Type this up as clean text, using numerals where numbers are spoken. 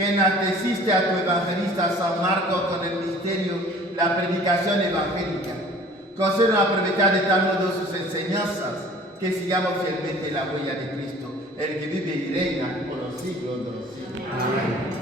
que enalteciste a tu evangelista San Marcos con el misterio, la predicación evangélica. Concédenos aprovechar de tal modo sus enseñanzas, que sigamos fielmente la huella de Cristo, el que vive y reina por los siglos de los siglos. Amén.